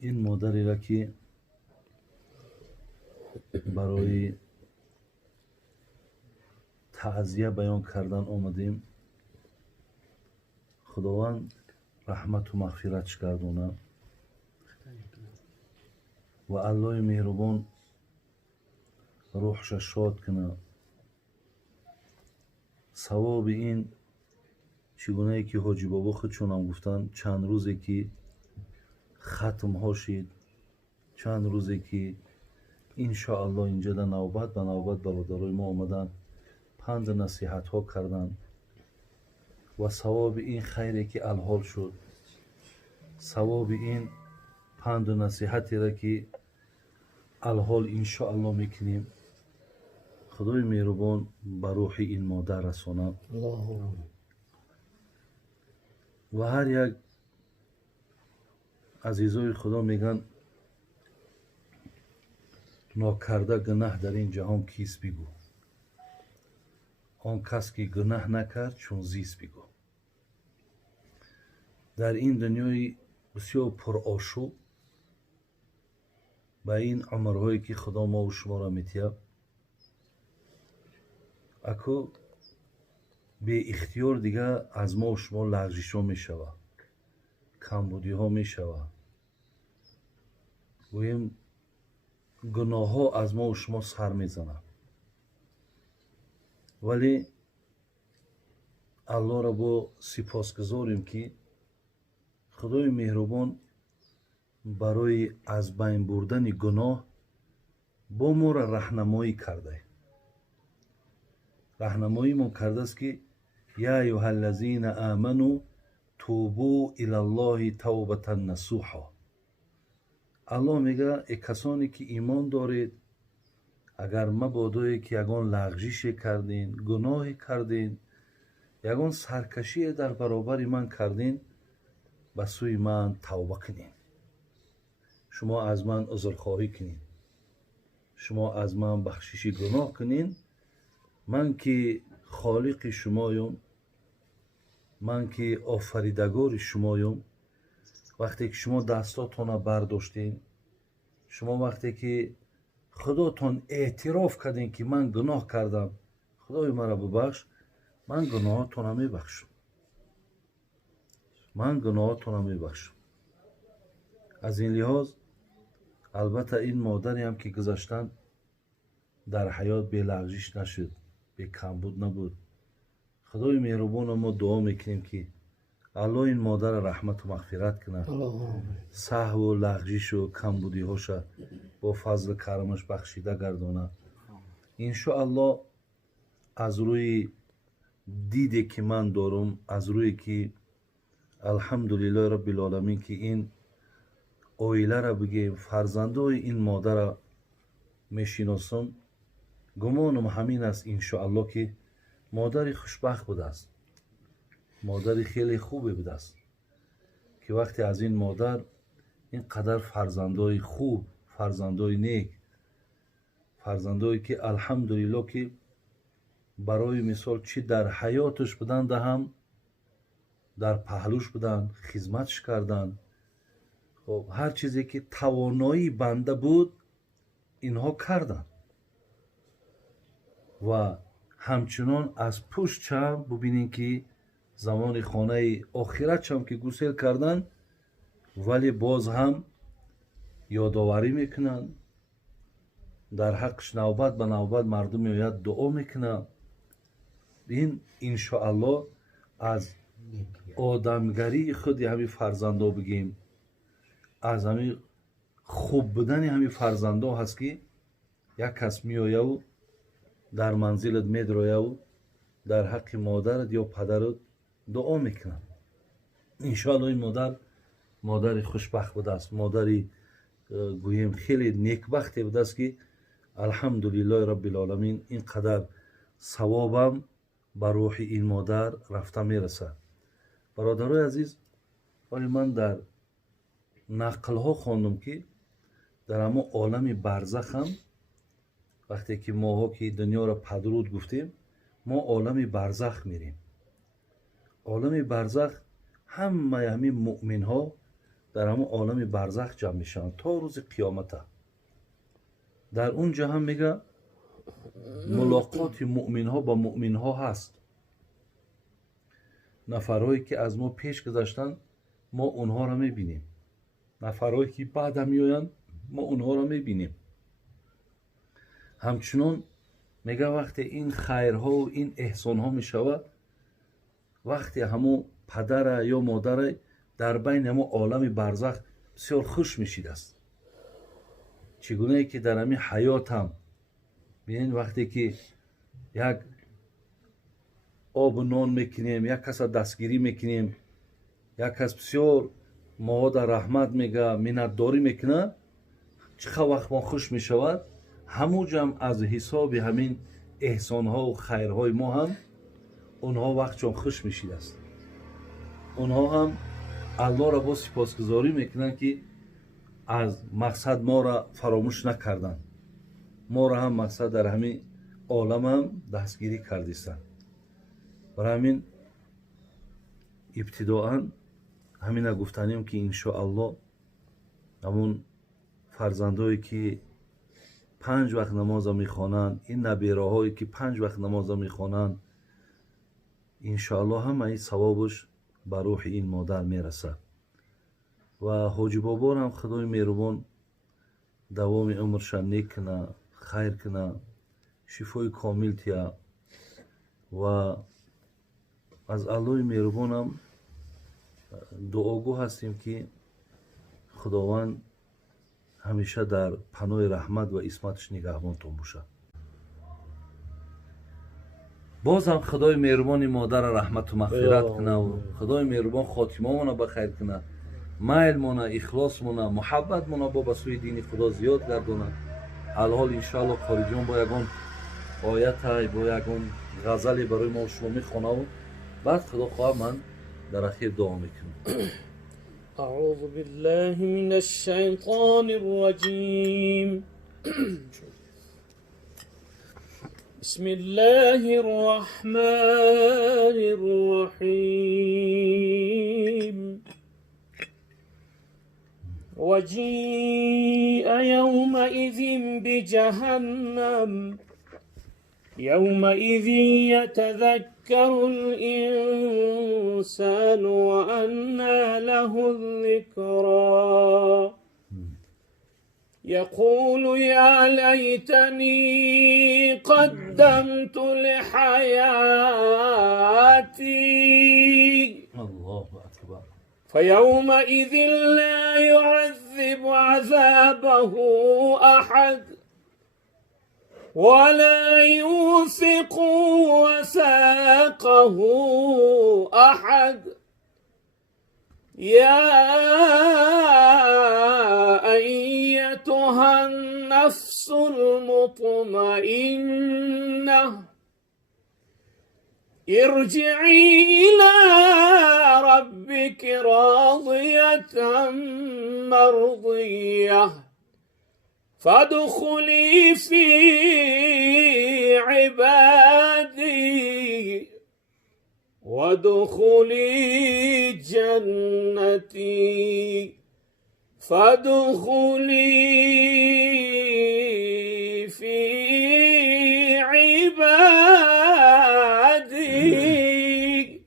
این مادری را که برای تعزیه بیان کردن آمدیم، خداوند رحمت و مغفرتش گردونه و الله مهربان روحش شاد کنه. ثواب این چگونه ای که حاجی بابا خودشون هم گفتن، چند روزی که ختم ها شید، چند روزی که انشاءالله اینجا در نوبت به نوبت برادرای ما آمدن پند نصیحت ها کردن و ثواب این خیری که الحال شد، ثواب این پند و نصیحتی را که الحال انشاءالله میکنیم، خدای مهربان به روح این مادر رسانه و هر یک عزیزای خدا میگن ناکرده گناه در این جهان کیست بگو، آن کس که گناه نکرد چون زیست بگو. در این دنیای بسیار پرآشوب با این عمرهایی که خدا ما و شما را میتیه، اکو به اختیار دیگه از ما و شما لغزش ها میشوه، کمبودی ها میشوه و این گناه ها از ما و شما سر میزنه. ولی الله را با سپاس گذاریم که خدای مهربان برای از بین بردن گناه با ما را راهنمایی کرده. راهنمایی ما کرده است که یا ایها الذین آمنوا توبوا الی الله توبة نصوحا. الله میگه ای کسانی که ایمان دارید، اگر مبادایی که یگان لغزش کردین، گناه کردین، یگان سرکشی در برابر من کردین، به سوی من توبه کنین، شما از من عذرخواهی کنین، شما از من بخشش گناه کنین. من که خالق شمایم، من که آفریدگار شمایم. وقتی که شما دستاتون را برداشتین، شما وقتی که خداتون اعتراف کردین که من گناه کردم، خدای مرا ببخش، من گناهاتون را میبخشم، من گناهاتون را میبخشم. از این لحاظ البته این مادری هم که گذاشتن در حیات به لغزش نشد، به کمبود نبود. خدای مهربان ما دعا میکنیم که الله این مادر رحمت و مغفرت کنه، سهو و لغزش و کمبودی هاش با فضل کرمش بخشیده گردانه. انشاءالله از روی دیدی که من دارم، از روی که الحمدلله رب العالمین که این اویله را بگیم فرزندای این مادر را میشناسم، گمانم همین است انشاءالله که مادری خوشبخت بوده است، مادری خیلی خوبی بوده است که وقتی از این مادر اینقدر فرزندای خوب، فرزندای نیک، فرزندایی که الحمدلله که برای مثال چی در حیاتش بودن ده هم در پهلوش بودن، خدمتش کردن. خب هر چیزی که توانایی بنده بود اینها کردن و همچنان از پشت چم ببینین که زمان خانه آخرت چم که گسیل کردن، ولی باز هم یادآوری میکنن، در حقش نوبت به نوبت مردم میآید دعا میکنن. این انشاءالله از آدمگری خود همین فرزندا بگیم، از همین خوب بودن همین فرزندا هست که یک کس میآید و در منزلت میدروید و در حق مادرت یا پدرت دعا میکنن. انشاءالله این مادر خوشبخت بوده است، مادری گوییم خیلی نیکبختی بوده است که الحمدلله رب العالمین اینقدر ثوابم بر روح این مادر رفته میرسه. برادرای عزیز، ولی من در نقل ها خواندم که در اما عالم برزخ هم وقتی که ماها که دنیا را پدرود گفتیم، ما عالم برزخ میریم. عالم برزخ همه همین مؤمن ها در همون عالم برزخ جمع میشن تا روز قیامت. در اونجا هم میگه ملاقات مؤمن ها با مؤمن ها هست. نفرهایی که از ما پیش گذشتن ما اونها را میبینیم، نفرهایی که بعد هم میآیند ما اونها را میبینیم. همچنون میگه وقتی این خیرها و این احسانها میشود، وقتی همون پدر یا مادر در بین همون عالم برزخ بسیار خوش میشید است. چگونه ای که در همین حیات هم ببین وقتی که یک آب و نان میکنیم، یک کس دستگیری میکنیم، یک کس بسیار ما در رحمت میگه منتداری میکنه، چقدر وقت ما خوش میشود. همونجا هم از حساب همین احسانها و خیرهای ما هم اونها وقت چون خوش میشید است. اونها هم الله را با سپاسگزاری میکنن که از مقصد ما را فراموش نکردن، ما را هم مقصد در همین عالم هم دستگیری کردیستن. برای همین ابتداعا همین گفتنیم که انشاءالله همون فرزندایی که 5 وقت نماز میخوانند، این نبیره هایی که 5 وقت نماز میخوانند، انشاءالله هم این ثوابش به روح این مادر میرسه. و حاجی بابا هم خدای مهربان دوام عمرش نیک کنه، خیر کنه، شفای کامل تیا. و از الله مهربان هم دعاگو هستیم که خداوند همیشه در پناه رحمت و عصمتش نگهبانتون باشه. باز هم خدای مهربان مادر رحمت و مغفرت کنه و خدای مهربان خاتمه مونه بخیر کنه، میل مونه، اخلاص مونه، محبت مونه با بسوی دین خدا زیاد گردونه. الحال انشاءالله خارجیان با یگان آیت با یگان غزلی برای ما شما میخونه و بعد خدا خواه من در اخیر دعا میکنم. أعوذ بالله من الشيطان الرجيم. بسم الله الرحمن الرحيم. وجيء يومئذ بجهنم يومئذ يتذكر الإنسان وأنى له الذكرى يقول يا ليتني قدمت لحياتي الله أكبر. فيومئذ لا يعذب عذابه أحد ولا يوثق وثاقه أحد. يا أيتها النفس المطمئنة ارجعي إلى ربك راضية مرضية فادخلي في عبادي وادخلي جنتي فادخلي في عبادي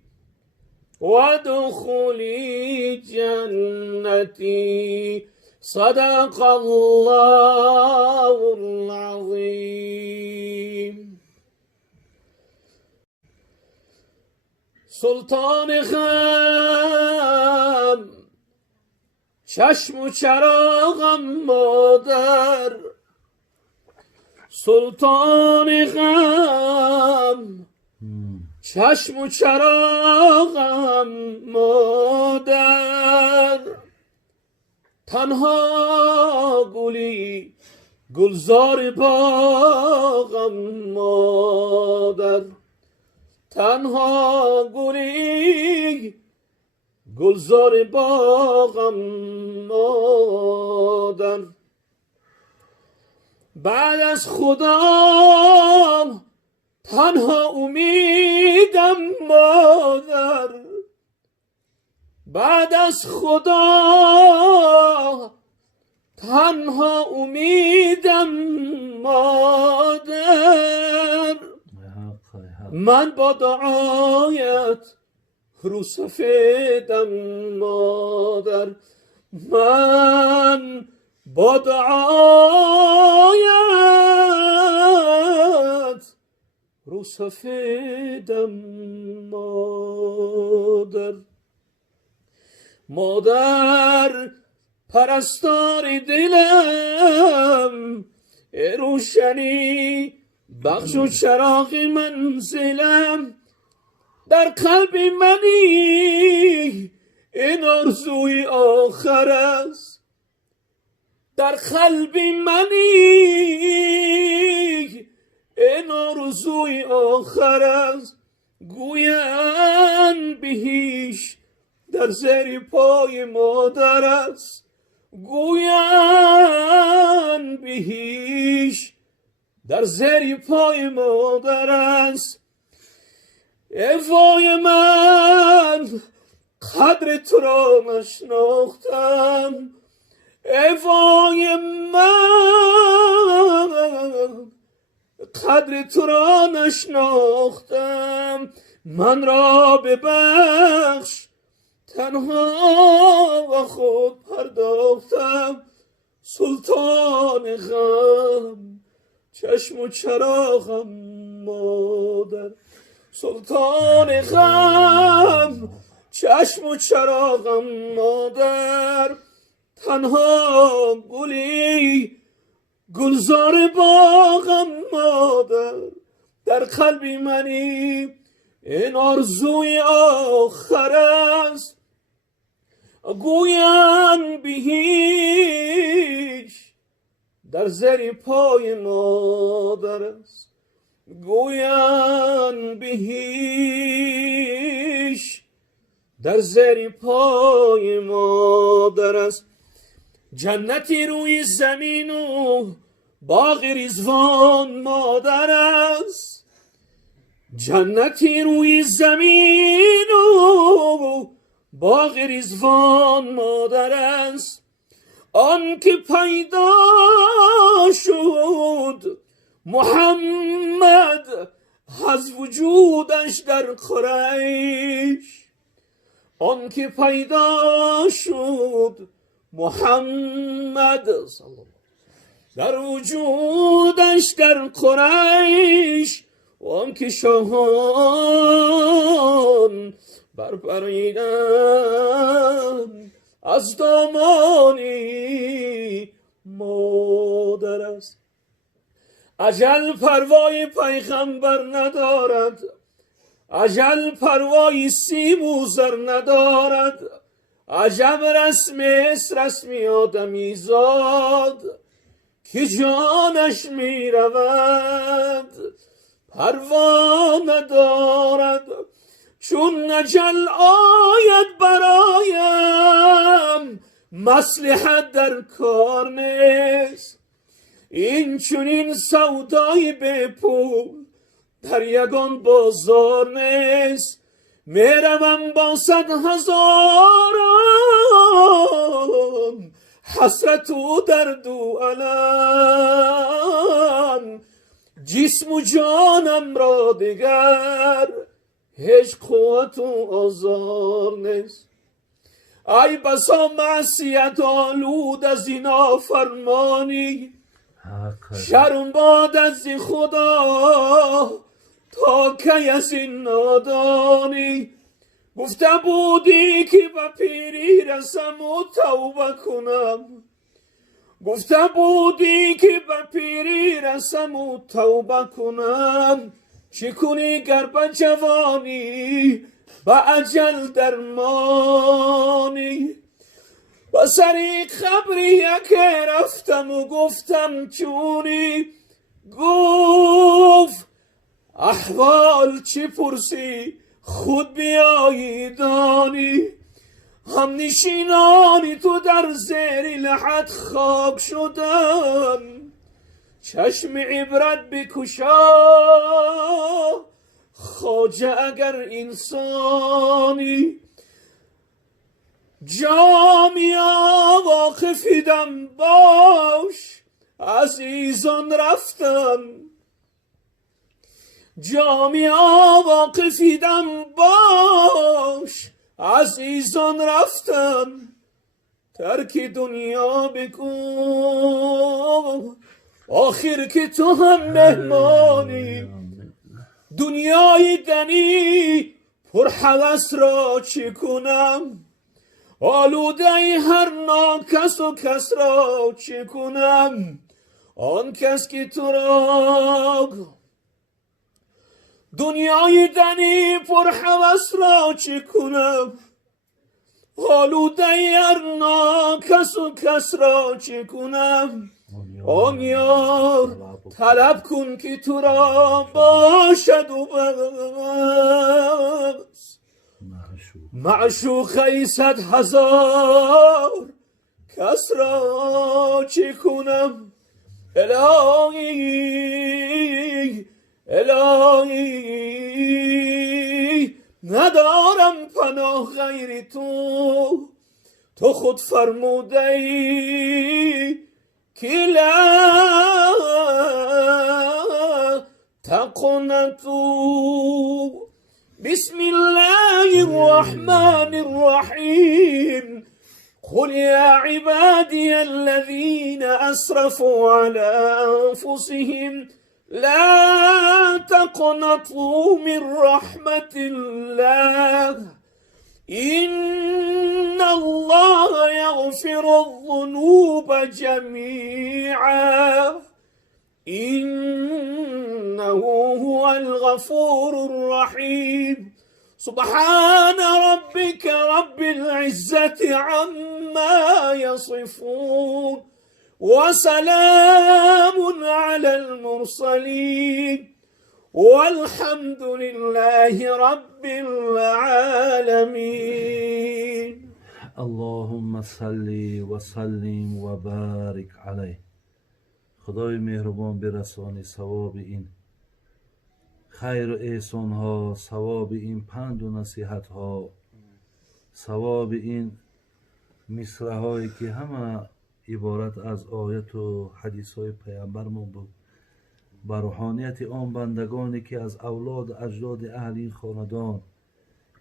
وادخلي جنتي. صدق الله العظيم. سلطان غم چشم و چراغم مادر، سلطان غم چشم و چراغم مادر، تنها گلی گلزار باغم مادر، تنها گلی گلزار باغم مادر. بعد از خدا تنها امیدم مادر، بعد از خدا تنها امیدم مادر. من با دعایت رو سفیدم مادر. من با دعایت رو سفیدم مادر. مادر پرستار دلم، روشنی بخش و چراغ منزلم. در قلب منی این آرزوی آخر است. در قلب منی این آرزوی آخر است. گویند بهیش در زیر پای مادر است. گویند بهیش در زیر پای مادر است. ای وای من قدر تو را نشناختم. ای وای من قدر تو را نشناختم. من را ببخش تنها و خود پرداختم. سلطان غم چشم و چراغم مادر. سلطان غم چشم و چراغم مادر. تنها گلی گلزار باغم مادر. در قلب منی این آرزوی آخر است. گویند بهیش در زیر پای مادر است. گویند بهیش در زیر پای مادر است. جنتی روی زمین و باغ رضوان مادر است. جنتی روی زمین و باغ رضوان مادر است. آن که پیدا شد محمد از وجودش در قریش. آن که پیدا شد محمد در وجودش در قریش. و آن که شاهان برپریدن از دامانی مادر است. اجل پروای پیغمبر ندارد. اجل پروای سیم و زر ندارد. عجب رسم رسمی آدمی زاد که جانش می رود پروا ندارد. چون اجل آید برایم مصلحت در کار نیست. این چنین سودای به پول در یگان بازار نیست. میروم با 100,000 حسرت و درد و الم. جسم و جانم را دگر هیچ قوت و آزار نیست. ای بسا معصیت آلود از این آفرمانی. شرم باد از خدا تا کی از این نادانی. گفته بودی که به پیری رسم و توبه کنم. گفته بودی که به پیری رسم و توبه کنم. چی کنی گر به جوانی به اجل درمانی. و سری خبری که رفتم و گفتم چونی. گفت احوال چی پرسی خود بیایی دانی. هم نشینانی تو در زیر لحد خاک شدن. چشم عبرت بکشا خواجه اگر انسانی. جامیا واقع واقفیدم باش عزیزان رفتن جامعه واقفیدم باش عزیزان رفتن ترک دنیا بکن آخر که تو هم مهمانی دنیای دنی پر هوس را چه کنم آلوده هر ناکس و کس را چه کنم آن کس که تو را دنیای دنی پر هوس را چه کنم آلوده هر ناکس و کس را چه کنم آن یار طلب کن که تو را باشد و بس معشوقه 100,000 کس را چه کنم الهی الهی ندارم پناه غیر تو خود فرموده ای که لا تقنطوا بسم الله الرحمن الرحيم قل يا عبادي الذين أسرفوا على أنفسهم لا تقنطوا من رحمة الله إن الله يغفر الذنوب جميعا إنه هو الغفور الرحيم سبحان ربك رب العزة عما يصفون وسلام على المرسلين والحمد لله رب العالمين اللهم صل و سلم و بارک علیه. خدای مهربان برسانی ثواب این خیر و احسان ها، ثواب این پند و نصیحت ها، ثواب این مصرع هایی که همه عبارت از آیت و حدیث های پیامبرمون بود، بر روحانیت آن بندگانی که از اولاد و اجداد اهل این خاندان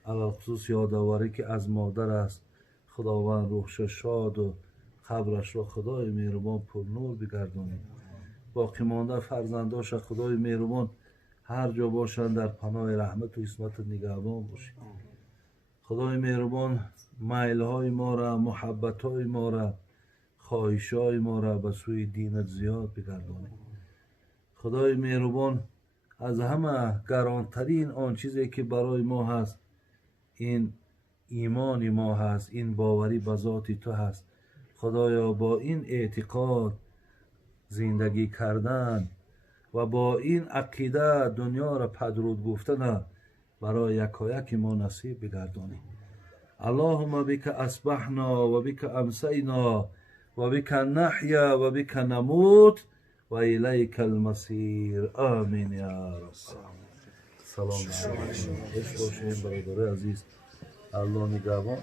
علی خصوص یادآوری که از مادر است، خداوند روحش شاد و قبرش را خدای مهربان پر نور بگردانید. باقی مانده فرزنداش خدای مهربان هر جا باشند در پناه رحمت و عصمت نگهبان باشید. خدای مهربان میل های ما را، محبت های ما را، خواهش های ما را به سوی دینت زیاد بگردانید. خدای مهربان از همه گرانترین آن چیزی که برای ما هست این ایمان ما هست، این باوری به ذات تو هست. خدایا با این اعتقاد زندگی کردن و با این عقیده دنیا را پدرود گفتن برای یکایک ما نصیب بگردانی. اللهم بک اصبحنا و بک امسینا و بک نحیا و بک نموت و الیک المصیر. آمین یا رب. سلام علیکم. خوش باشین برادر عزیز. الله نگهبان.